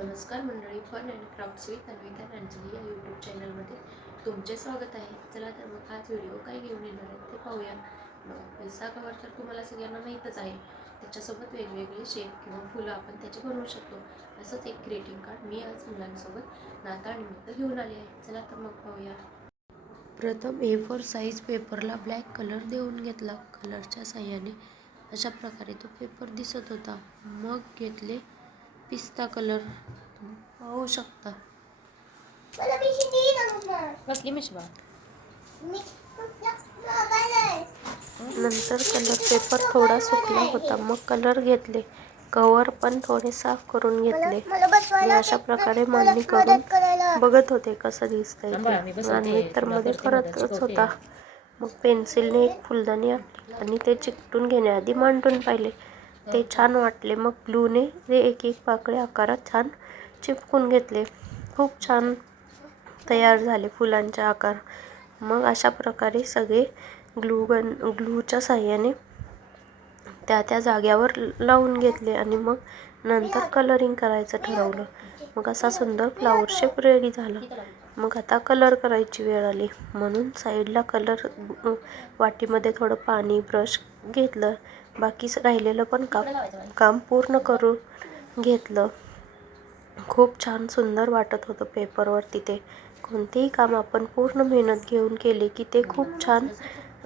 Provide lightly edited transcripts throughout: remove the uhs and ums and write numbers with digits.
नमस्कार मंडळी, fun and crafts with Anvita आणि अंजली या यूट्यूब चॅनलमध्ये तुमचे स्वागत आहे. चला तर मग आज व्हिडिओ काय घेऊन येणार आहे ते पाहूया. पिझ्झा कवर तर तुम्हाला सगळ्यांना माहीतच आहे. त्याच्यासोबत वेगवेगळे शेप किंवा फुलं आपण त्याचे बनवू शकतो. असंच एक ग्रीटिंग कार्ड मी आज मुलांसोबत नाताळनिमित्त घेऊन आले आहे. चला तर मग पाहूया. प्रथम A4 साईज पेपरला ब्लॅक कलर देऊन घेतला. कलरच्या साह्याने अशा प्रकारे तो पेपर दिसत होता. मग घेतले पिस्ता कलर, पाहू शकता. नंतर कलर पेपर थोडा सुकला होता. मग कलर घेतले. कवर पण थोडे साफ करून घेतले. मी अशा प्रकारे मांडणी करून बघत होते कसं दिसतंय ते, आणि तर मध्ये करतच होता. मग पेन्सिलने एक फुलदाणी आणली आणि ते चिकटून घेण्याआधी मांडून पाहिले. ते छान वाटले. मग ग्लूने ते एक एक पाकळी आकारात छान चिपकून घेतले. खूप छान तयार झाले फुलांचे आकार. मग अशा प्रकारे सगळे ग्लूच्या साह्याने त्या जाग्यावर लावून घेतले आणि मग नंतर कलरिंग करायचं ठरवलं. मग असा सुंदर फ्लावर शेप रेडी झाला. मग आता कलर करायची वेळ आली, म्हणून साईडला कलर वाटीमध्ये थोडं पाणी, ब्रश घेतलं. बाकी राहिलेलं पण काम पूर्ण करून घेतलं. खूप छान सुंदर वाटत होतं पेपरवर. तिथे कोणतेही काम आपण पूर्ण मेहनत घेऊन केले की ते खूप छान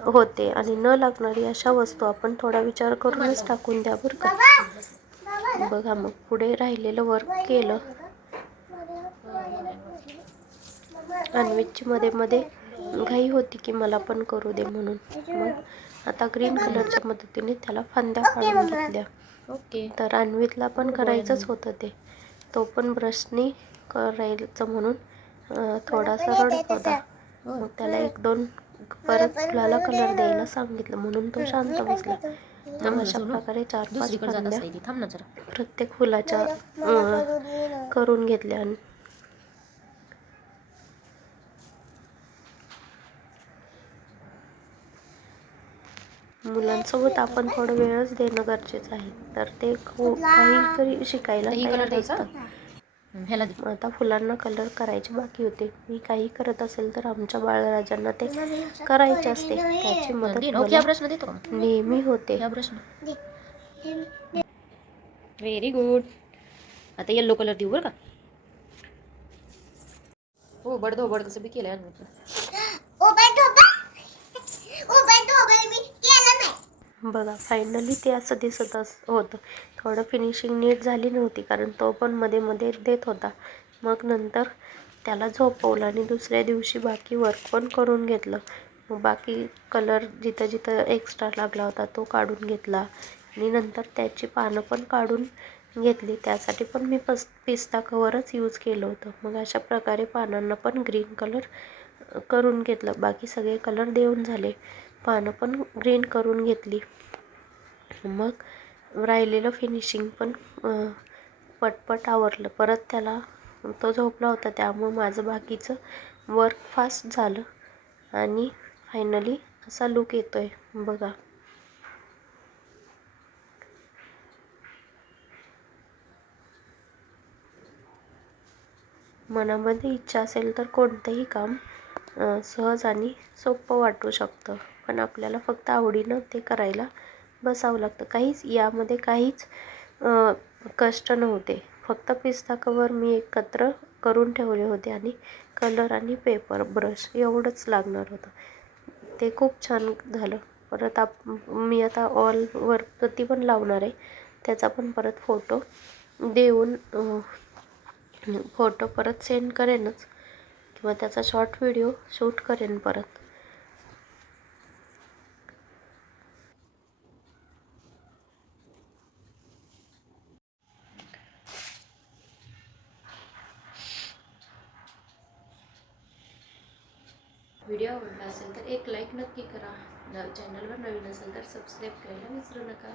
होते. आणि न लागणारी अशा वस्तू आपण थोडा विचार करूनच टाकून द्या बरं का. बघा, मग पुढे राहिलेलं वर्क केलं. अन्वीची मध्ये मध्ये घाई होती की मला पण करू दे म्हणून. मग आता ग्रीन कलरच्या मदतीने त्याला फांद्या काढून घेतल्या. तर अन्वीतला पण करायचंच होतं ते. तो पण ब्रशनी करायचं म्हणून थोडासा रडत होता. मग त्याला एक दोन परत फुलाला कलर द्यायला सांगितलं, म्हणून तो शांत बसला. मग अशा प्रकारे 4-5 फांद्या प्रत्येक फुलाच्या करून घेतल्या. मुलांसोबत आपण थोडं वेळच देणं गरजेचं आहे, तर ते काहीतरी शिकायला तयार असतात. आता फुलांना कलर करायचे बाकी होते. मी काही करत असेल तर आमच्या बाळराजांना ते करायचे असते. त्याची मदत मला नेहमी होते. Very good. आता येल्लो कलर देऊ बरं का. हो, बड कसं बी केलंय अन्वी. बघा, फायनली ते असं दिसत होतं. थोडं फिनिशिंग नीट झाली नव्हती, कारण तो पण मध्ये मध्ये देत होता. मग नंतर त्याला झोपवलं आणि दुसऱ्या दिवशी बाकी वर्क पण करून घेतलं. मग बाकी कलर जिथं जिथं एक्स्ट्रा लागला होता तो काढून घेतला आणि नंतर त्याची पानं पण काढून घेतली. त्यासाठी पण मी पिस्ता कवरच यूज केलं होतं. मग अशा प्रकारे पानांना पण ग्रीन कलर करून घेतलं. बाकी सगळे कलर देऊन झाले. पानं पण ग्रीन करून घेतली. मग राहिलेलं फिनिशिंग पण पटपट आवरलं. परत त्याला तो झोपला होता, त्यामुळे माझं बाकीचं वर्क फास्ट झालं आणि फायनली असा लुक येतोय बघा. मनामध्ये इच्छा असेल तर कोणतंही काम सहज आणि सोपं वाटू शकतं, पण आपल्याला फक्त आवडीनं ते करायला बसावं लागतं. यामध्ये काहीच कष्ट नव्हते. फक्त पिस्ता कवर मी एकत्र करून ठेवले होते आणि कलर आणि पेपर, ब्रश एवढंच लागणार होतं. ते खूप छान झालं. परत मी आता ऑल वर्कवरती पण लावणार आहे. त्याचा पण परत फोटो देऊन फोटो परत सेंड करेनच, किंवा त्याचा शॉर्ट व्हिडिओ शूट करेन परत. व्हिडिओ आवडला असेल तर एक लाईक नक्की करा. चॅनलवर नवीन असेल तर सबस्क्राईब करायला विसरू नका.